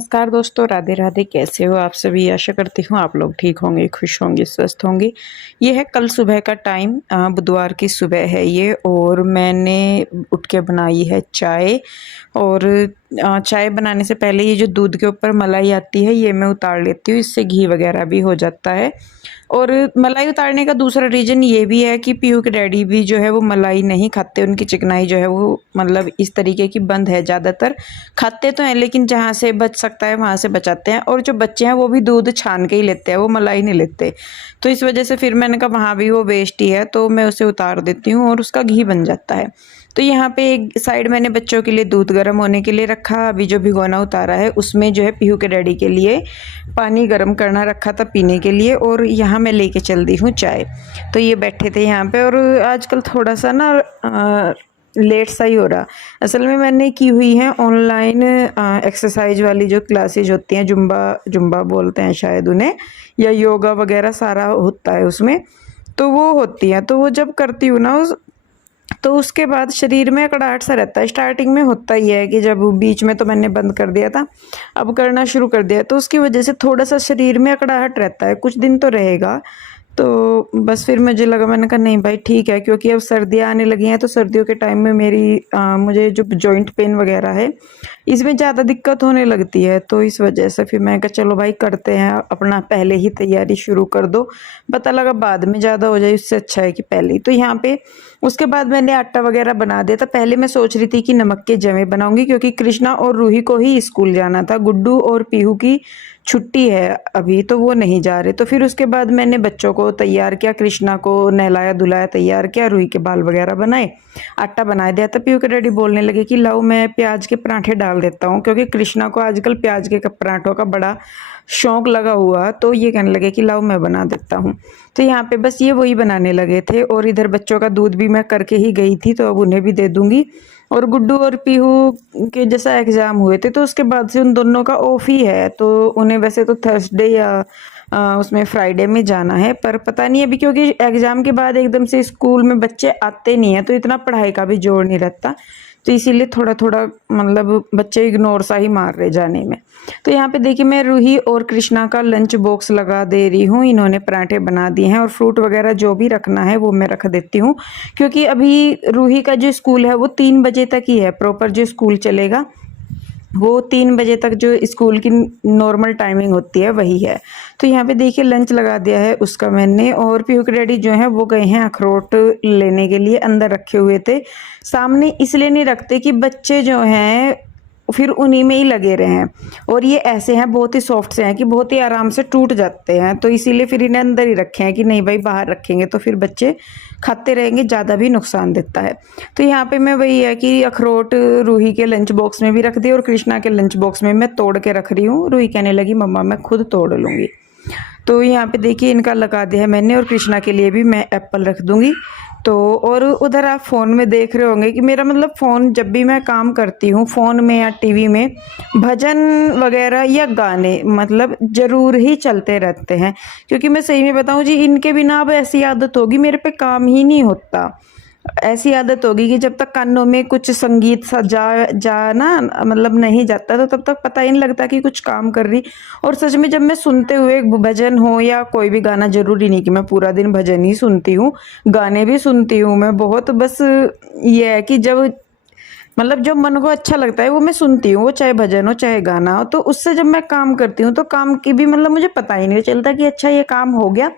नमस्कार दोस्तों, राधे राधे। कैसे हो आप सभी? आशा करती हूँ आप लोग ठीक होंगे, खुश होंगे, स्वस्थ होंगे। ये है कल सुबह का टाइम, बुधवार की सुबह है ये। और मैंने उठ के बनाई है चाय। और चाय बनाने से पहले ये जो दूध के ऊपर मलाई आती है ये मैं उतार लेती हूँ, इससे घी वगैरह भी हो जाता है। और मलाई उतारने का दूसरा रीज़न ये भी है कि पीहू के डैडी भी जो है वो मलाई नहीं खाते, उनकी चिकनाई जो है वो मतलब इस तरीके की बंद है। ज़्यादातर खाते तो हैं लेकिन जहाँ से बच सकता है वहाँ से बचाते हैं। और जो बच्चे हैं वो भी दूध छान के ही लेते हैं, वो मलाई नहीं लेते। तो इस वजह से फिर मैंने कहा वहाँ भी वो वेस्ट ही है, तो मैं उसे उतार देती हूँ और उसका घी बन जाता है। तो यहाँ पे एक साइड मैंने बच्चों के लिए दूध गर्म होने के लिए रखा। अभी जो भिगोना उतारा है उसमें जो है पीहू के डैडी के लिए पानी गर्म करना रखा था पीने के लिए। और यहाँ मैं लेके चल दी हूँ चाय। तो ये बैठे थे यहाँ पे। और आजकल थोड़ा सा ना लेट सा ही हो रहा। असल में मैंने की हुई है ऑनलाइन एक्सरसाइज वाली जो क्लासेज होती हैं, जुम्बा जुम्बा बोलते हैं शायद उन्हें, या योगा वगैरह सारा होता है उसमें। तो वो होती हैं, तो वो जब करती हूँ ना तो उसके बाद शरीर में अकड़ाहट सा रहता है। स्टार्टिंग में होता ही है कि जब बीच में तो मैंने बंद कर दिया था, अब करना शुरू कर दिया, तो उसकी वजह से थोड़ा सा शरीर में अकड़ाहट रहता है, कुछ दिन तो रहेगा। तो बस फिर मुझे लगा, मैंने कहा नहीं भाई ठीक है, क्योंकि अब सर्दियाँ आने लगी हैं तो सर्दियों के टाइम में मुझे जो जॉइंट पेन वगैरह है इसमें ज़्यादा दिक्कत होने लगती है। तो इस वजह से फिर मैं कहा चलो भाई करते हैं, अपना पहले ही तैयारी शुरू कर दो। पता लगा बाद में ज़्यादा हो जाए, इससे अच्छा है कि पहले ही। तो यहाँ पे उसके बाद मैंने आटा वगैरह बना दिया था। पहले मैं सोच रही थी कि नमक के जवे बनाऊंगी, क्योंकि कृष्णा और रूही को ही स्कूल जाना था। गुड्डू और पीहू की छुट्टी है अभी, तो वो नहीं जा रहे। तो फिर उसके बाद मैंने बच्चों को तैयार किया, कृष्णा को नहलाया धुलाया, तैयार किया, रूही के बाल वगैरह बनाए, आटा बना दिया था। पीहू के डैडी बोलने लगे कि लाओ मैं प्याज के पराठे डाल देता हूँ, क्योंकि कृष्णा को आजकल प्याज के पराठों का बड़ा शौक लगा हुआ। तो ये कहने लगे कि लाओ मैं बना देता हूँ। तो यहाँ पे बस ये वही बनाने लगे थे। और इधर बच्चों का दूध भी मैं करके ही गई थी, तो अब उन्हें भी दे दूंगी। और गुड्डू और पीहू के जैसा एग्ज़ाम हुए थे तो उसके बाद से उन दोनों का ऑफ ही है। तो उन्हें वैसे तो थर्सडे या उसमें फ्राइडे में जाना है, पर पता नहीं अभी, क्योंकि एग्ज़ाम के बाद एकदम से स्कूल में बच्चे आते नहीं हैं तो इतना पढ़ाई का भी जोर नहीं रहता। तो इसीलिए थोड़ा थोड़ा मतलब बच्चे इग्नोर सा ही मार रहे जाने में। तो यहाँ पे देखिए मैं रूही और कृष्णा का लंच बॉक्स लगा दे रही हूँ। इन्होंने पराठे बना दिए हैं और फ्रूट वगैरह जो भी रखना है वो मैं रख देती हूँ, क्योंकि अभी रूही का जो स्कूल है वो 3 बजे तक ही है। प्रॉपर जो स्कूल चलेगा वो 3 बजे तक जो स्कूल की नॉर्मल टाइमिंग होती है वही है। तो यहाँ पे देखिए लंच लगा दिया है उसका मैंने। और पीहू के डैडी जो है वो गए हैं अखरोट लेने के लिए, अंदर रखे हुए थे। सामने इसलिए नहीं रखते कि बच्चे जो हैं फिर उन्हीं में ही लगे रहे हैं। और ये ऐसे हैं, बहुत ही सॉफ्ट से हैं कि बहुत ही आराम से टूट जाते हैं। तो इसीलिए फिर इन्हें अंदर ही रखे हैं कि नहीं भाई बाहर रखेंगे तो फिर बच्चे खाते रहेंगे, ज़्यादा भी नुकसान देता है। तो यहाँ पे मैं वही है कि अखरोट रूही के लंच बॉक्स में भी रख दिए और कृष्णा के लंच बॉक्स में मैं तोड़ के रख रही हूँ। रूही कहने लगी मम्मा मैं खुद तोड़ लूँगी। तो यहाँ पे देखिए इनका लगा दिया है मैंने, और कृष्णा के लिए भी मैं एप्पल रख दूंगी। तो और उधर आप फ़ोन में देख रहे होंगे कि मेरा मतलब फ़ोन जब भी मैं काम करती हूँ फ़ोन में या टीवी में, भजन वगैरह या गाने मतलब ज़रूर ही चलते रहते हैं। क्योंकि मैं सही में बताऊँ जी, इनके बिना अब ऐसी आदत होगी मेरे पे काम ही नहीं होता। ऐसी आदत होगी कि जब तक कानों में कुछ संगीत सा जा ना मतलब नहीं जाता, तो तब तक पता ही नहीं लगता कि कुछ काम कर रही। और सच में जब मैं सुनते हुए भजन हो या कोई भी गाना, जरूरी नहीं कि मैं पूरा दिन भजन ही सुनती हूँ, गाने भी सुनती हूँ मैं बहुत। बस ये है कि जब मतलब जो मन को अच्छा लगता है वो मैं सुनती हूँ, वो चाहे भजन हो चाहे गाना हो। तो उससे जब मैं काम करती हूँ तो काम की भी मतलब मुझे पता ही नहीं चलता कि अच्छा ये काम हो गया।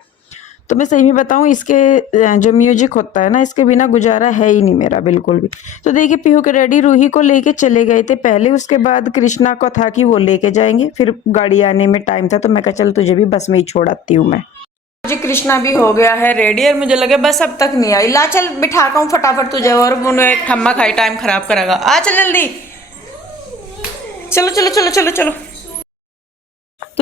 तो मैं सही में बताऊं, इसके जो म्यूजिक होता है ना, इसके बिना गुजारा है ही नहीं मेरा बिल्कुल भी। तो देखिए पीहू के डैडी रूही को लेके चले गए थे पहले, उसके बाद कृष्णा को था कि वो लेके जाएंगे, फिर गाड़ी आने में टाइम था तो मैं कहा चल तुझे भी बस में ही छोड़ आती हूँ मैं। मुझे कृष्णा भी हो गया है रेडी और मुझे लगे बस अब तक नहीं आई। ला चल बिठा का हूँ फटाफट तुझे, और उन्हें ठम्मा खाई टाइम खराब करेगा। आ चल जल्दी, चलो चलो चलो चलो चलो।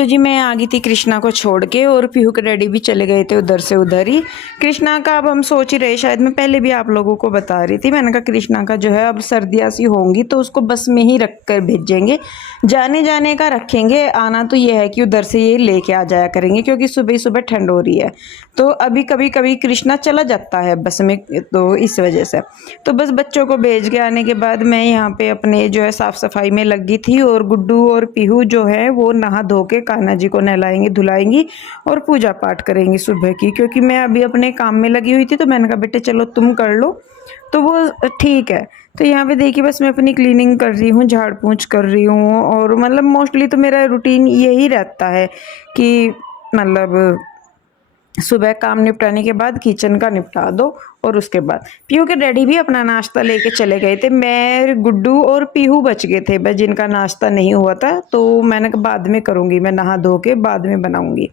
तो जी मैं आ गई थी कृष्णा को छोड़ के, और पीहू के डैडी भी चले गए थे उधर से उधर ही। कृष्णा का अब हम सोच ही रहे, शायद मैं पहले भी आप लोगों को बता रही थी, मैंने कहा कृष्णा का जो है अब सर्दियाँ सी होंगी तो उसको बस में ही रख कर भेजेंगे, जाने जाने का रखेंगे, आना तो ये है कि उधर से ये लेके आ जाया करेंगे, क्योंकि सुबह सुबह ठंड हो रही है। तो अभी कभी कभी कृष्णा चला जाता है बस में, तो इस वजह से तो बस बच्चों को भेज के आने के बाद मैं यहाँ पे अपने जो है साफ़ सफाई में लगी थी, और गुड्डू और पीहू जो है वो नहा धो के कान्हा जी को नहलाएंगी धुलाएंगी और पूजा पाठ करेंगी सुबह की, क्योंकि मैं अभी अपने काम में लगी हुई थी। तो मैंने कहा बेटे चलो तुम कर लो, तो वो ठीक है। तो यहाँ पे देखिए बस मैं अपनी क्लीनिंग कर रही हूँ, झाड़ पोंछ कर रही हूँ, और मतलब मोस्टली तो मेरा रूटीन यही रहता है कि मतलब सुबह काम निपटाने के बाद किचन का निपटा दो, और उसके बाद पीहू के डैडी भी अपना नाश्ता लेके चले गए थे। मैं, गुड्डू और पीहू बच गए थे बस, जिनका नाश्ता नहीं हुआ था, तो मैंने कहा बाद में करूँगी, मैं नहा धो के बाद में बनाऊँगी,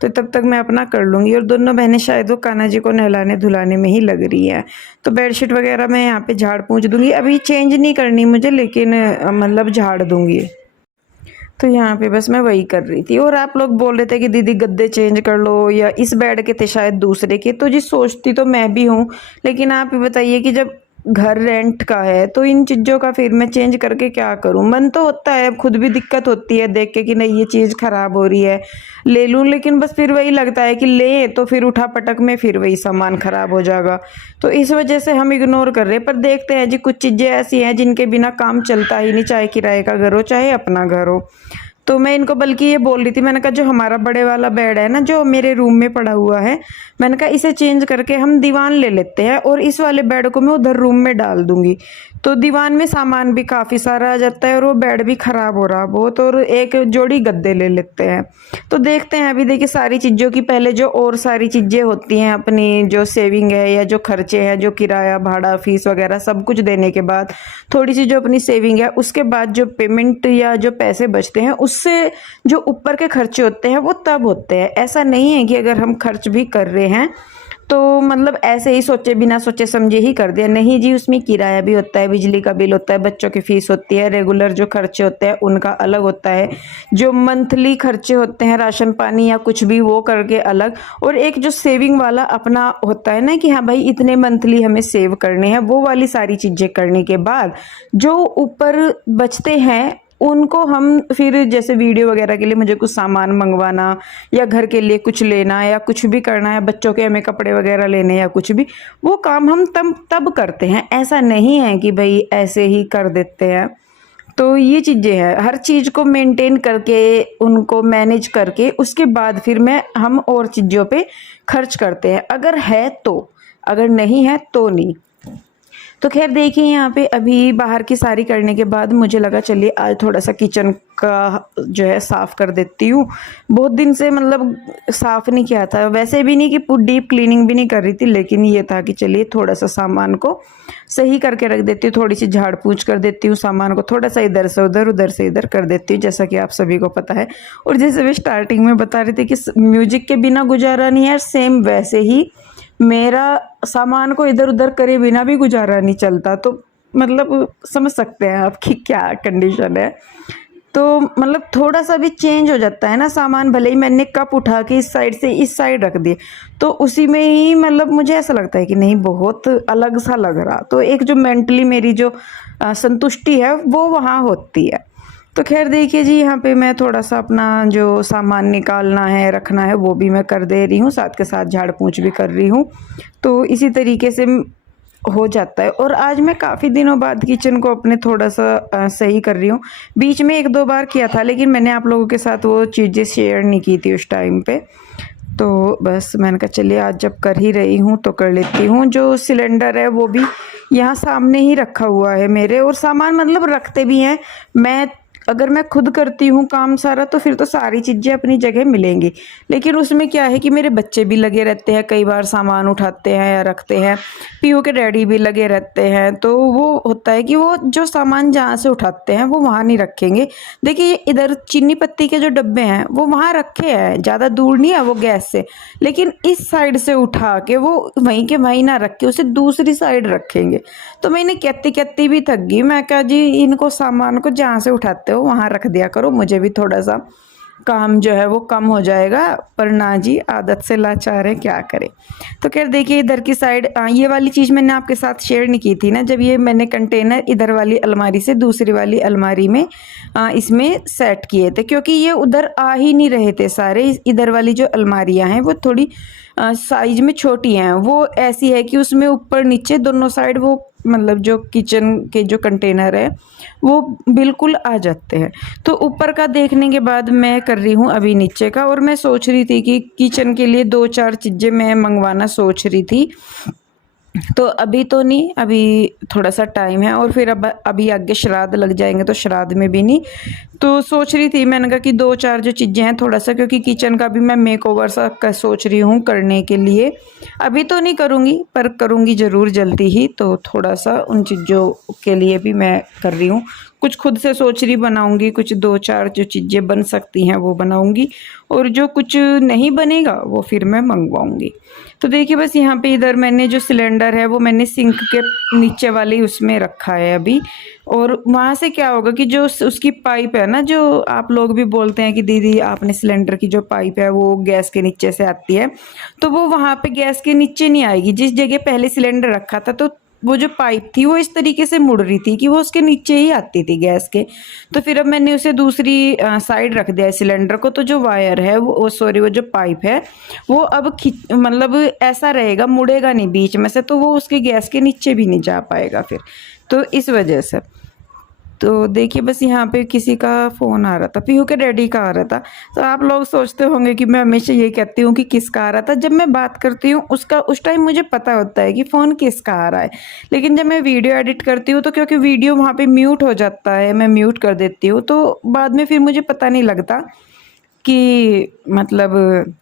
तो तब तक मैं अपना कर लूँगी। और दोनों बहनें शायद वो कान्हा जी को नहलाने धुलाने में ही लग रही हैं। तो बेडशीट वगैरह मैं यहाँ पे झाड़ पोंछ दूँगी, अभी चेंज नहीं करनी मुझे, लेकिन मतलब झाड़ दूँगी। तो यहाँ पे बस मैं वही कर रही थी। और आप लोग बोल रहे थे कि दीदी गद्दे चेंज कर लो, या इस बेड के थे शायद दूसरे के, तो जी सोचती तो मैं भी हूँ, लेकिन आप ही बताइए कि जब घर रेंट का है तो इन चीज़ों का फिर मैं चेंज करके क्या करूँ। मन तो होता है, खुद भी दिक्कत होती है देख के कि नहीं ये चीज़ ख़राब हो रही है ले लूँ, लेकिन बस फिर वही लगता है कि ले तो फिर उठा पटक में फिर वही सामान ख़राब हो जाएगा, तो इस वजह से हम इग्नोर कर रहे हैं। पर देखते हैं जी, कुछ चीज़ें ऐसी हैं जिनके बिना काम चलता ही नहीं, चाहे किराए का घर हो चाहे अपना घर हो। तो मैं इनको बल्कि ये बोल रही थी, मैंने कहा जो हमारा बड़े वाला बेड है ना जो मेरे रूम में पड़ा हुआ है, मैंने कहा इसे चेंज करके हम दीवान ले लेते हैं, और इस वाले बेड को मैं उधर रूम में डाल दूंगी, तो दीवान में सामान भी काफ़ी सारा आ जाता है और वो बेड भी ख़राब हो रहा बहुत, और एक जोड़ी गद्दे ले लेते हैं। तो देखते हैं, अभी देखिए सारी चीज़ों की पहले जो और सारी चीज़ें होती हैं अपनी जो सेविंग है या जो खर्चे हैं, जो किराया भाड़ा फीस वगैरह सब कुछ देने के बाद थोड़ी सी जो अपनी सेविंग है, उसके बाद जो पेमेंट या जो पैसे बचते हैं उससे जो ऊपर के खर्चे होते हैं वो तब होते हैं। ऐसा नहीं है कि अगर हम खर्च भी कर रहे हैं तो मतलब ऐसे ही सोचे बिना सोचे समझे ही कर दिया, नहीं जी, उसमें किराया भी होता है, बिजली का बिल होता है, बच्चों की फीस होती है, रेगुलर जो खर्चे होते हैं उनका अलग होता है, जो मंथली खर्चे होते हैं राशन पानी या कुछ भी वो करके अलग, और एक जो सेविंग वाला अपना होता है ना कि हाँ भाई इतने मंथली हमें सेव करने हैं, वो वाली सारी चीज़ें करने के बाद जो ऊपर बचते हैं उनको हम फिर जैसे वीडियो वगैरह के लिए मुझे कुछ सामान मंगवाना या घर के लिए कुछ लेना या कुछ भी करना है, बच्चों के हमें कपड़े वगैरह लेने या कुछ भी, वो काम हम तब करते हैं। ऐसा नहीं है कि भाई ऐसे ही कर देते हैं। तो ये चीज़ें हैं, हर चीज़ को मेंटेन करके उनको मैनेज करके उसके बाद फिर हम और चीज़ों पे खर्च करते हैं, अगर है तो, अगर नहीं है तो नहीं। तो खैर देखिए यहाँ पे अभी बाहर की सारी करने के बाद मुझे लगा चलिए आज थोड़ा सा किचन का जो है साफ़ कर देती हूँ। बहुत दिन से मतलब साफ़ नहीं किया था, वैसे भी नहीं कि डीप क्लीनिंग भी नहीं कर रही थी, लेकिन ये था कि चलिए थोड़ा सा सामान को सही करके रख देती हूँ, थोड़ी सी झाड़ पूछ कर देती हूँ, सामान को थोड़ा सा इधर से उधर उधर से इधर कर देती हूँ, जैसा कि आप सभी को पता है। और जैसे मैं स्टार्टिंग में बता रही थी कि म्यूजिक के बिना गुजारा नहीं है, सेम वैसे ही मेरा सामान को इधर उधर करे बिना भी गुजारा नहीं चलता। तो मतलब समझ सकते हैं आपकी क्या कंडीशन है। तो मतलब थोड़ा सा भी चेंज हो जाता है ना सामान, भले ही मैंने कप उठा के इस साइड से इस साइड रख दिए तो उसी में ही मतलब मुझे ऐसा लगता है कि नहीं बहुत अलग सा लग रहा, तो एक जो मेंटली मेरी जो संतुष्टि है वो वहाँ होती है। तो खैर देखिए जी, यहाँ पे मैं थोड़ा सा अपना जो सामान निकालना है रखना है वो भी मैं कर दे रही हूँ, साथ के साथ झाड़ पोंछ भी कर रही हूँ, तो इसी तरीके से हो जाता है। और आज मैं काफ़ी दिनों बाद किचन को अपने थोड़ा सा सही कर रही हूँ। बीच में एक दो बार किया था लेकिन मैंने आप लोगों के साथ वो चीज़ें शेयर नहीं की थी उस टाइम पे, तो बस मैंने कहा चलिए आज जब कर ही रही हूँ तो कर लेती हूँ। जो सिलेंडर है वो भी यहाँ सामने ही रखा हुआ है मेरे, और सामान मतलब रखते भी हैं। अगर मैं खुद करती हूँ काम सारा तो फिर तो सारी चीज़ें अपनी जगह मिलेंगी, लेकिन उसमें क्या है कि मेरे बच्चे भी लगे रहते हैं, कई बार सामान उठाते हैं या रखते हैं, पीयू के डैडी भी लगे रहते हैं, तो वो होता है कि वो जो सामान जहाँ से उठाते हैं वो वहाँ नहीं रखेंगे। देखिए इधर चीनी पत्ती के जो डब्बे हैं वो वहाँ रखे हैं, ज़्यादा दूर नहीं है वो गैस से, लेकिन इस साइड से उठा के वो वहीं के वहीं ना रख के उसे दूसरी साइड रखेंगे। तो मैंने कहती कहती भी थक गई, मैं कहा जी इनको सामान को जहाँ से उठाते हो वहाँ रख दिया करो, मुझे भी थोड़ा सा काम जो है वो कम हो जाएगा, पर ना जी, आदत से लाचार है, क्या करें। तो खैर देखिए इधर की साइड ये वाली चीज़ मैंने आपके साथ शेयर नहीं की थी ना, जब ये मैंने कंटेनर इधर वाली अलमारी से दूसरी वाली अलमारी में इसमें सेट किए थे, क्योंकि ये उधर आ ही नहीं रहे थे सारे। इधर वाली जो अलमारियां हैं वो थोड़ी साइज में छोटी हैं, वो ऐसी है कि उसमें ऊपर नीचे दोनों साइड वो मतलब जो किचन के जो कंटेनर है वो बिल्कुल आ जाते हैं। तो ऊपर का देखने के बाद मैं कर रही हूँ अभी नीचे का, और मैं सोच रही थी कि किचन के लिए 2-4 चीज़ें मैं मंगवाना सोच रही थी। तो अभी तो नहीं, अभी थोड़ा सा टाइम है, और फिर अब अभी आगे श्राद्ध लग जाएंगे तो श्राद्ध में भी नहीं। तो सोच रही थी, मैंने कहा कि 2-4 जो चीज़ें हैं थोड़ा सा, क्योंकि किचन का भी मैं मेकओवर सा सोच रही हूँ करने के लिए। अभी तो नहीं करूँगी पर करूँगी ज़रूर जल्दी ही, तो थोड़ा सा उन चीज़ों के लिए भी मैं कर रही हूँ। कुछ खुद से सोच रही बनाऊँगी, कुछ 2-4 जो चीज़ें बन सकती हैं वो बनाऊँगी, और जो कुछ नहीं बनेगा वो फिर मैं मंगवाऊँगी। तो देखिए बस यहाँ पे इधर मैंने जो सिलेंडर है वो मैंने सिंक के नीचे वाले उसमें रखा है अभी। और वहाँ से क्या होगा कि जो उसकी पाइप है ना, जो आप लोग भी बोलते हैं कि दीदी आपने सिलेंडर की जो पाइप है वो गैस के नीचे से आती है, तो वो वहाँ पे गैस के नीचे नहीं आएगी। जिस जगह पहले सिलेंडर रखा था तो वो जो पाइप थी वो इस तरीके से मुड़ रही थी कि वो उसके नीचे ही आती थी गैस के। तो फिर अब मैंने उसे दूसरी साइड रख दिया है सिलेंडर को, तो जो वायर है वो सॉरी वो जो पाइप है वो अब मतलब ऐसा रहेगा, मुड़ेगा नहीं बीच में से, तो वो उसके गैस के नीचे भी नहीं जा पाएगा फिर, तो इस वजह से। तो देखिए बस यहाँ पे किसी का फ़ोन आ रहा था, पीहू के डैडी का आ रहा था। तो आप लोग सोचते होंगे कि मैं हमेशा ये कहती हूँ कि किसका आ रहा था। जब मैं बात करती हूँ उसका उस टाइम मुझे पता होता है कि फ़ोन किसका आ रहा है, लेकिन जब मैं वीडियो एडिट करती हूँ तो क्योंकि वीडियो वहाँ पे म्यूट हो जाता है, मैं म्यूट कर देती हूँ, तो बाद में फिर मुझे पता नहीं लगता कि मतलब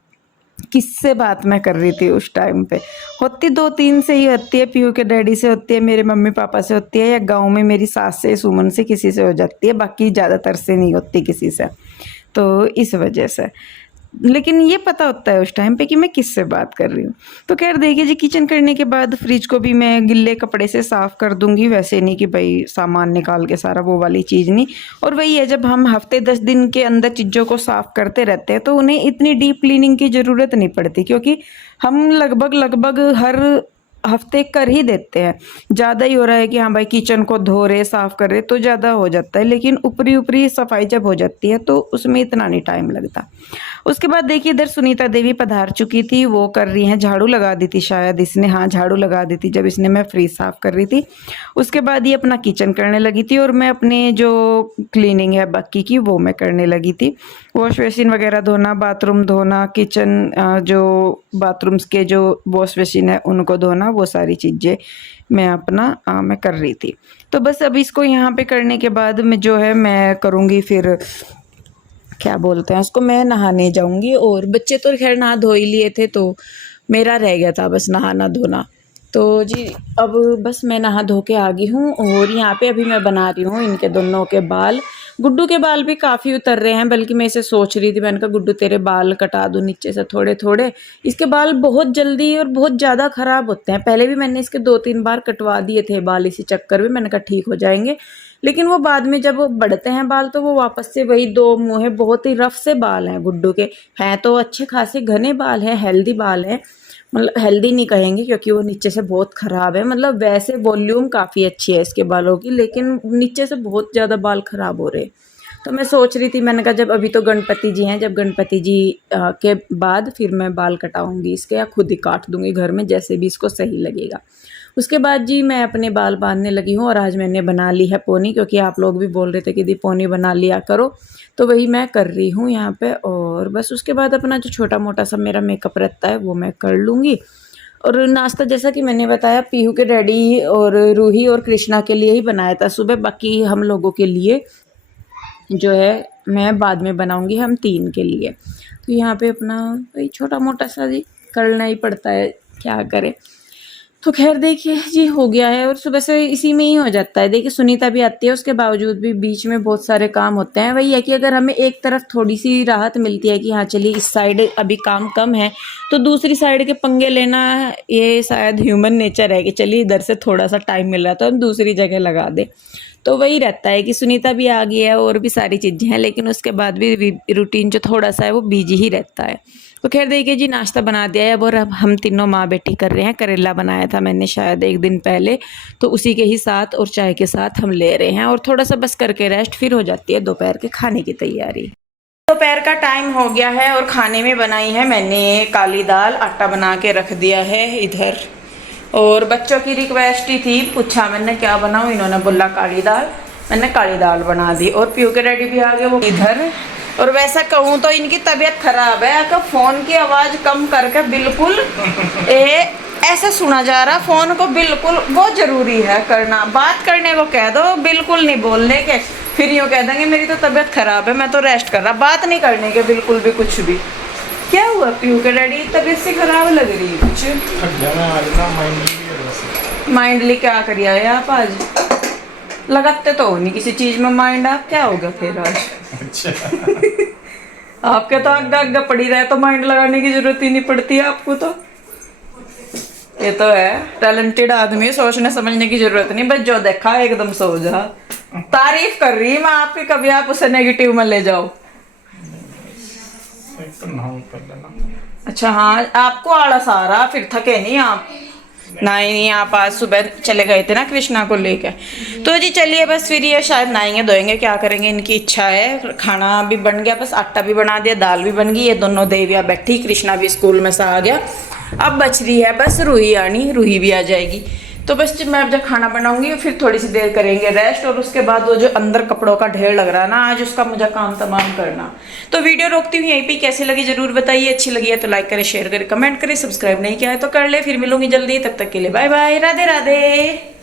किससे बात मैं कर रही थी उस टाइम पे। होती 2-3 से ही होती है, पीहू के डैडी से होती है, मेरे मम्मी पापा से होती है, या गांव में मेरी सास से, सुमन से, किसी से हो जाती है, बाकी ज़्यादातर से नहीं होती किसी से। तो इस वजह से, लेकिन ये पता होता है उस टाइम पे कि मैं किससे बात कर रही हूँ। तो खैर देखिए जी, किचन करने के बाद फ्रिज को भी मैं गिल्ले कपड़े से साफ़ कर दूंगी, वैसे नहीं कि भाई सामान निकाल के सारा, वो वाली चीज़ नहीं। और वही है, जब हम हफ्ते 10 दिन के अंदर चीज़ों को साफ़ करते रहते हैं तो उन्हें इतनी डीप क्लीनिंग की ज़रूरत नहीं पड़ती, क्योंकि हम लगभग हर हफ्ते कर ही देते हैं। ज़्यादा ही हो रहा है कि हाँ भाई किचन को धो रहे, साफ़ कर रहे, तो ज़्यादा हो जाता है, लेकिन ऊपरी ऊपरी सफाई जब हो जाती है तो उसमें इतना नहीं टाइम लगता। उसके बाद देखिए इधर सुनीता देवी पधार चुकी थी, वो कर रही हैं, झाड़ू लगा दी थी शायद इसने, हाँ झाड़ू लगा दी थी जब इसने, मैं फ्रिज साफ़ कर रही थी। उसके बाद ये अपना किचन करने लगी थी, और मैं अपने जो क्लीनिंग है बाकी की वो मैं करने लगी थी। वॉश बेसिन वगैरह धोना, बाथरूम धोना, किचन जो बाथरूम्स के जो वॉश बेसिन है उनको धोना, वो सारी चीज़ें मैं अपना मैं कर रही थी। तो बस अब इसको यहाँ पे करने के बाद मैं जो है मैं करूँगी फिर क्या बोलते हैं उसको, मैं नहाने जाऊंगी। और बच्चे तो खैर नहा धो ही लिए थे, तो मेरा रह गया था बस नहाना धोना। तो जी अब बस मैं नहा धो के आ गई हूँ, और यहाँ पे अभी मैं बना रही हूँ इनके दोनों के बाल। गुड्डू के बाल भी काफ़ी उतर रहे हैं, बल्कि मैं इसे सोच रही थी, मैंने कहा गुड्डू तेरे बाल कटा दूँ नीचे से थोड़े थोड़े। इसके बाल बहुत जल्दी और बहुत ज़्यादा ख़राब होते हैं, पहले भी मैंने इसके 2-3 बार कटवा दिए थे बाल इसी चक्कर में, मैंने कहा ठीक हो जाएंगे, लेकिन वो बाद में जब वो बढ़ते हैं बाल तो वो वापस से वही दो मुँह है, बहुत ही रफ से बाल हैं गुड्डू के। हैं तो अच्छे खासे घने बाल हैं, हेल्दी बाल हैं, मतलब हेल्दी नहीं कहेंगे क्योंकि वो नीचे से बहुत ख़राब है, मतलब वैसे वॉल्यूम काफ़ी अच्छी है इसके बालों की, लेकिन नीचे से बहुत ज़्यादा बाल ख़राब हो रहे। तो मैं सोच रही थी, मैंने कहा जब अभी तो गणपति जी हैं, जब गणपति जी के बाद फिर मैं बाल कटाऊंगी इसके, या खुद ही काट दूंगी घर में, जैसे भी इसको सही लगेगा। उसके बाद जी मैं अपने बाल बांधने लगी हूँ, और आज मैंने बना ली है पोनी, क्योंकि आप लोग भी बोल रहे थे कि दी पोनी बना लिया करो, तो वही मैं कर रही हूँ यहाँ पे। और बस उसके बाद अपना जो छोटा मोटा सा मेरा मेकअप रहता है वो मैं कर लूँगी। और नाश्ता जैसा कि मैंने बताया पीहू के डैडी और रूही और कृष्णा के लिए ही बनाया था सुबह, बाकी हम लोगों के लिए जो है मैं बाद में बनाऊंगी, हम 3 के लिए। तो यहाँ पे अपना वही छोटा मोटा सा जी करना ही पड़ता है, क्या करें। तो खैर देखिए जी हो गया है, और सुबह से इसी में ही हो जाता है। देखिए सुनीता भी आती है, उसके बावजूद भी बीच में बहुत सारे काम होते हैं। वही है कि अगर हमें एक तरफ थोड़ी सी राहत मिलती है कि हाँ चलिए इस साइड अभी काम कम है, तो दूसरी साइड के पंगे लेना ये शायद ह्यूमन नेचर है कि चलिए इधर से थोड़ा सा टाइम मिल रहा था हम दूसरी जगह लगा दे। तो वही रहता है कि सुनीता भी आ गई है और भी सारी चीज़ें हैं, लेकिन उसके बाद भी रूटीन जो थोड़ा सा है वो बिजी ही रहता है। तो खैर देखिए जी, नाश्ता बना दिया है और अब हम तीनों माँ बेटी कर रहे हैं। करेला बनाया था मैंने शायद एक दिन पहले, तो उसी के ही साथ और चाय के साथ हम ले रहे हैं, और थोड़ा सा बस करके रेस्ट, फिर हो जाती है दोपहर के खाने की तैयारी। दोपहर का टाइम हो गया है और खाने में बनाई है मैंने काली दाल। आटा बना के रख दिया है इधर, और बच्चों की रिक्वेस्ट ही थी, पूछा मैंने क्या बनाऊँ, इन्होंने बोला काली दाल, मैंने काली दाल बना दी। और पीयू के डैडी भी आ गए वो इधर। और वैसा कहूँ तो इनकी तबीयत खराब है, अगर फ़ोन की आवाज़ कम करके बिल्कुल ऐसा सुना जा रहा, फ़ोन को बिल्कुल बहुत ज़रूरी है करना, बात करने को कह दो, बिल्कुल नहीं बोलने के, फिर यूँ कह देंगे मेरी तो तबीयत खराब है, मैं तो रेस्ट कर रहा, बात नहीं करने के बिल्कुल भी कुछ भी। क्या हुआ पीयू के डैडी, तबीयत से खराब लग रही है कुछ? माइंडली क्या करिए आप आज? लगाते तो हो नहीं किसी चीज में माइंड, आप क्या होगा फिर आज? अच्छा। आपके तो आगे आगे पड़ी रहे तो माइंड लगाने की जरूरत ही नहीं पड़ती है आपको। तो ये तो है टैलेंटेड आदमी, सोचने समझने की जरूरत नहीं, बस जो देखा एकदम सो जा। तारीफ कर रही मैं आपकी, कभी आप उसे नेगेटिव में ले जाओ। अच्छा हाँ, आपको आलस आ रहा, फिर थके नहीं आप? नहीं, आप आज सुबह चले गए थे ना कृष्णा को लेकर, तो जी चलिए बस फिर ये शायद नहाएंगे धोएंगे, क्या करेंगे, इनकी इच्छा है। खाना भी बन गया, बस आटा भी बना दिया, दाल भी बन गई, ये दोनों देवियाँ बैठी, कृष्णा भी स्कूल में से आ गया। अब बच रही है बस रूही आनी, रूही भी आ जाएगी। तो बस जब मैं अब जब खाना बनाऊंगी फिर थोड़ी सी देर करेंगे रेस्ट, और उसके बाद वो जो अंदर कपड़ों का ढेर लग रहा है ना आज, उसका मुझे काम तमाम करना। तो वीडियो रोकती हूँ यहीं पे, कैसी लगी जरूर बताइए, अच्छी लगी है तो लाइक करें, शेयर करें, कमेंट करें, सब्सक्राइब नहीं किया है तो कर ले। फिर मिलूंगी जल्दी, तब तक के लिए बाय बाय, राधे राधे।